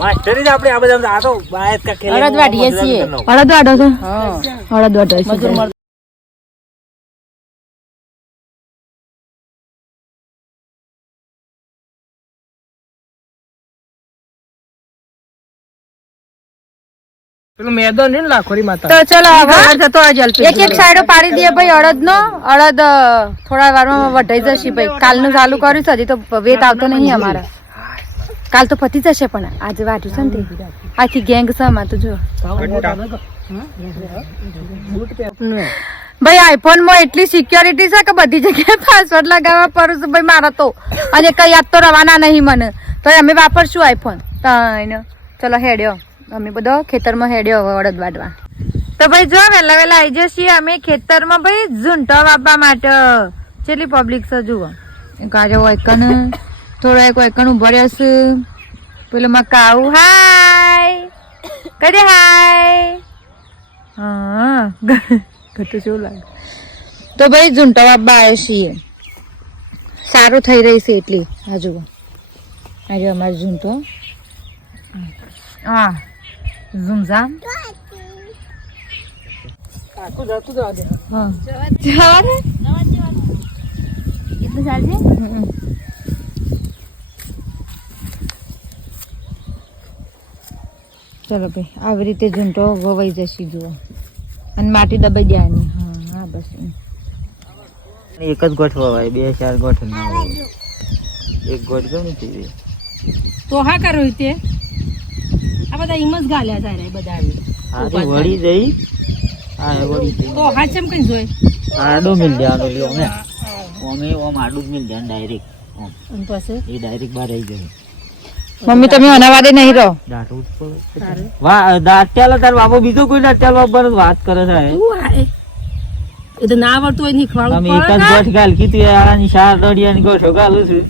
mastery જ આપણે આ બધા આ તો બાયત કા ખેલે અડદ વાઢીએ છીએ અડદ વાઢો છો હા અડદ વાઢો છે પેલું મેદાન ને લાખોરી માતા તો ચલો હવે એક સાઈડો પાડી દઈએ ભાઈ અડદ નો અડદ થોડા વારમાં વઢાઈ જશે ભાઈ કાલનું ચાલુ કર્યું છે હજી તો વેત આવતો નહીં અમારા કાલ તો પતી જશે પણ આજે વાઢ્યું છે ને આખી ગેંગ છે આમાં તો જો ભાઈ આઈફોન માં એટલી સિક્યોરિટી છે કે બધી જગ્યાએ પાસવર્ડ લગાવવા પડું છું ભાઈ મારા તો અને કઈ યાદ તો રવાના નહીં મને તો અમે વાપરશું આઈફોન ચલો હેડ્યો અમે બધો ખેતરમાં હેડ્યો હવે અડદ વાટવા તો ભાઈ જો વહેલા વહેલા આવી જઈએ અમે ખેતરમાં ભાઈ ઝૂંટો વાપવા માટે કેટલી પબ્લિક છે જુઓ કાજો વાયકન થોડો એક વાયકન ઉભો રહ્યો છે પેલો મકાઉ હાય કરે હાય હા ઘટું શું લાગે તો ભાઈ ઝૂંટો વાપવા આવ્યા છીએ સારું થઈ રહી છે એટલી આ જુઓ આજે અમારે ઝૂંટો હા ઝુમઝામ આખું જતું જવા દે હા જવા દે એટલું ચાલશે ચલો ભાઈ આવી રીતે ઝૂંટો વવાઈ જશે જુઓ અને માટી દબાઈ દેવાની હા હા બસ એક જ ગોઠ વવાય 2-4 ગોઠ ના હોય એક ગોઠ ઘણી થઈ તો હા કરો તે આ બધા ઈમ જ ગાલ્યા જાય બધા આવી વળી જઈ આ વળી જઈ તો હા ચમ કઈ જોઈ આડો મિલ જાનો લ્યો ને ઓમે ઓમ આડું જ મિલ જાન ડાયરેક્ટ ઓમ અને પછી એ ડાયરેક્ટ બહાર આવી જાય મમ્મી તમે અનાવાદે નહીં રહો દાટવું જ પડે વાહ દાટ્યાલા તાર બાબો બીજો કોઈ દાટ્યાલ બાબાનો વાત કરે છે એ તો ના આવડતું હોય નહીં ખવાડું તમે એક જ ગોઠ ગાલ કીધી આની 4 દડિયાની ગોઠો ગાલું છું